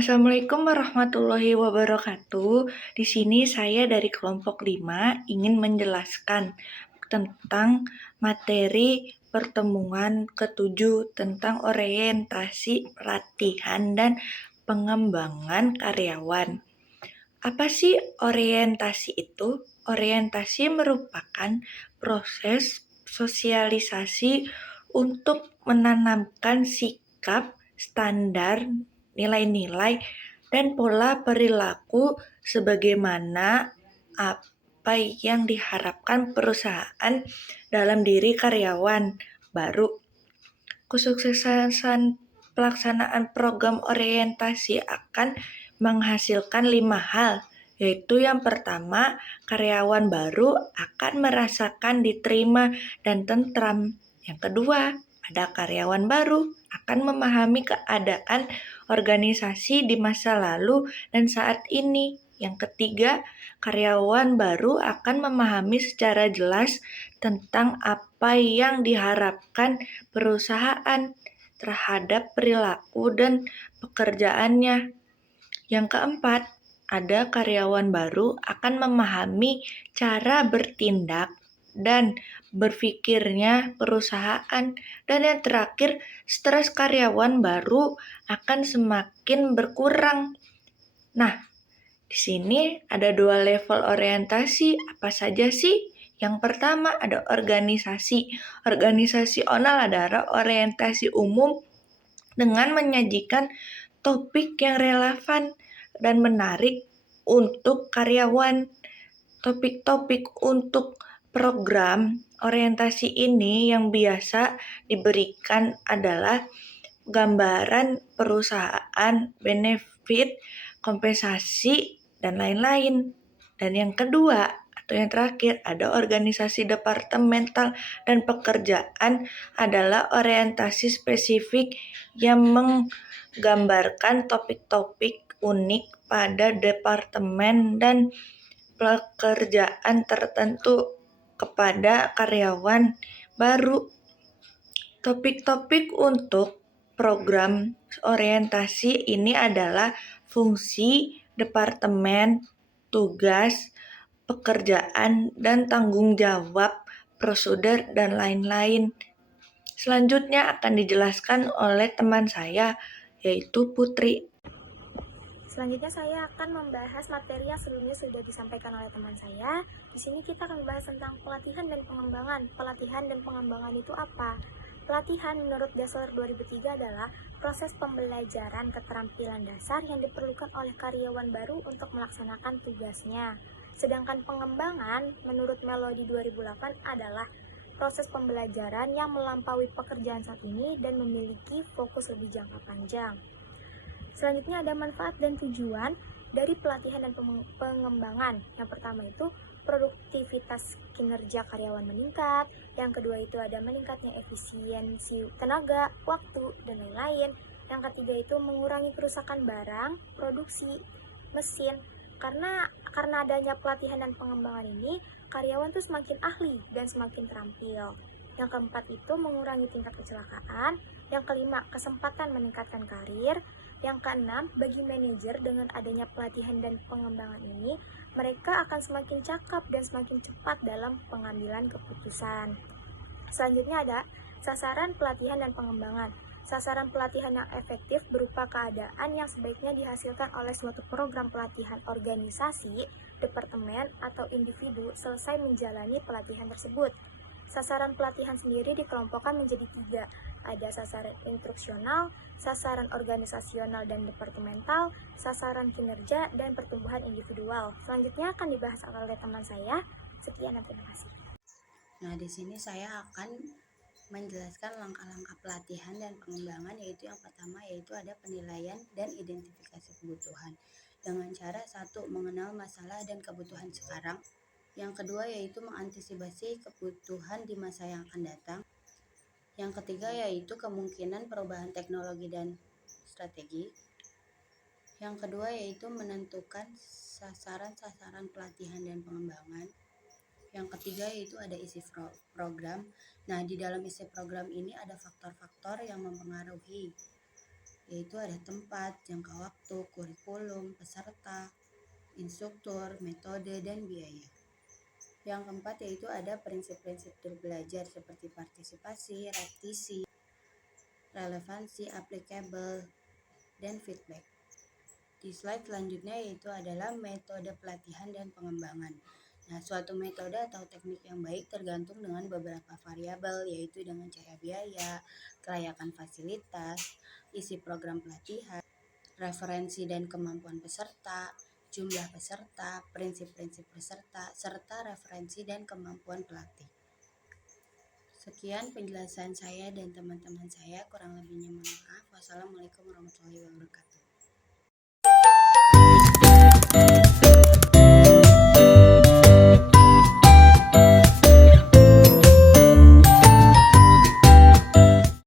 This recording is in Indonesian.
Assalamualaikum warahmatullahi wabarakatuh. Di sini saya dari kelompok 5 ingin menjelaskan tentang materi pertemuan ke-7 tentang orientasi pelatihan dan pengembangan karyawan. Apa sih orientasi itu? Orientasi merupakan proses sosialisasi untuk menanamkan sikap, standar, nilai-nilai, dan pola perilaku sebagaimana apa yang diharapkan perusahaan dalam diri karyawan baru. Kesuksesan pelaksanaan program orientasi akan menghasilkan 5 hal, yaitu yang pertama, karyawan baru akan merasakan diterima dan tentram. Yang kedua, ada karyawan baru akan memahami keadaan organisasi di masa lalu dan saat ini. Yang ketiga, karyawan baru akan memahami secara jelas tentang apa yang diharapkan perusahaan terhadap perilaku dan pekerjaannya. Yang keempat, ada karyawan baru akan memahami cara bertindak dan berpikirnya perusahaan. Dan yang terakhir, stres karyawan baru akan semakin berkurang. Nah, di sini ada 2 level orientasi. Apa saja sih? Yang pertama ada organisasi. Organisasional adalah orientasi umum dengan menyajikan topik yang relevan dan menarik untuk karyawan. Topik-topik untuk program orientasi ini yang biasa diberikan adalah gambaran perusahaan, benefit, kompensasi, dan lain-lain. Dan yang kedua atau yang terakhir ada organisasi departemental dan pekerjaan adalah orientasi spesifik yang menggambarkan topik-topik unik pada departemen dan pekerjaan tertentu kepada karyawan baru. Topik-topik untuk program orientasi ini adalah fungsi, departemen, tugas, pekerjaan, dan tanggung jawab, prosedur, dan lain-lain. Selanjutnya akan dijelaskan oleh teman saya, yaitu Putri. Selanjutnya saya akan membahas materi yang sebelumnya sudah disampaikan oleh teman saya. Di sini kita akan membahas tentang pelatihan dan pengembangan. Pelatihan dan pengembangan itu apa? Pelatihan menurut Dasar 2003 adalah proses pembelajaran keterampilan dasar yang diperlukan oleh karyawan baru untuk melaksanakan tugasnya. Sedangkan pengembangan menurut Melodi 2008 adalah proses pembelajaran yang melampaui pekerjaan saat ini dan memiliki fokus lebih jangka panjang. Selanjutnya ada manfaat dan tujuan dari pelatihan dan pengembangan. Yang pertama itu produktivitas kinerja karyawan meningkat. Yang kedua itu ada meningkatnya efisiensi tenaga, waktu, dan lain-lain. Yang ketiga itu mengurangi kerusakan barang, produksi, mesin. Karena adanya pelatihan dan pengembangan ini, karyawan tuh semakin ahli dan semakin terampil. Yang keempat itu mengurangi tingkat kecelakaan. Yang kelima, kesempatan meningkatkan karir. Yang keenam, bagi manajer dengan adanya pelatihan dan pengembangan ini, mereka akan semakin cakap dan semakin cepat dalam pengambilan keputusan. Selanjutnya ada sasaran pelatihan dan pengembangan. Sasaran pelatihan yang efektif berupa keadaan yang sebaiknya dihasilkan oleh suatu program pelatihan organisasi, departemen, atau individu selesai menjalani pelatihan tersebut. Sasaran pelatihan sendiri dikelompokkan menjadi 3. Ada sasaran instruksional, sasaran organisasional dan departemental, sasaran kinerja, dan pertumbuhan individual. Selanjutnya akan dibahas oleh teman saya. Sekian dan terima kasih. Nah, di sini saya akan menjelaskan langkah-langkah pelatihan dan pengembangan, yaitu yang pertama yaitu ada penilaian dan identifikasi kebutuhan. Dengan cara 1. Mengenal masalah dan kebutuhan sekarang. Yang kedua yaitu mengantisipasi kebutuhan di masa yang akan datang. Yang ketiga yaitu kemungkinan perubahan teknologi dan strategi. Yang kedua yaitu menentukan sasaran-sasaran pelatihan dan pengembangan. Yang ketiga yaitu ada isi program. Nah, di dalam isi program ini ada faktor-faktor yang mempengaruhi, yaitu ada tempat, jangka waktu, kurikulum, peserta, instruktur, metode, dan biaya. Yang keempat yaitu ada prinsip-prinsip belajar seperti partisipasi, repetisi, relevansi, applicable, dan feedback. Di slide selanjutnya yaitu adalah metode pelatihan dan pengembangan. Nah, suatu metode atau teknik yang baik tergantung dengan beberapa variabel, yaitu dengan cara biaya, kelayakan fasilitas, isi program pelatihan, referensi dan kemampuan peserta, jumlah peserta, prinsip-prinsip peserta, serta referensi dan kemampuan pelatih. Sekian penjelasan saya dan teman-teman saya, kurang lebihnya mohon maaf. Wassalamualaikum warahmatullahi wabarakatuh.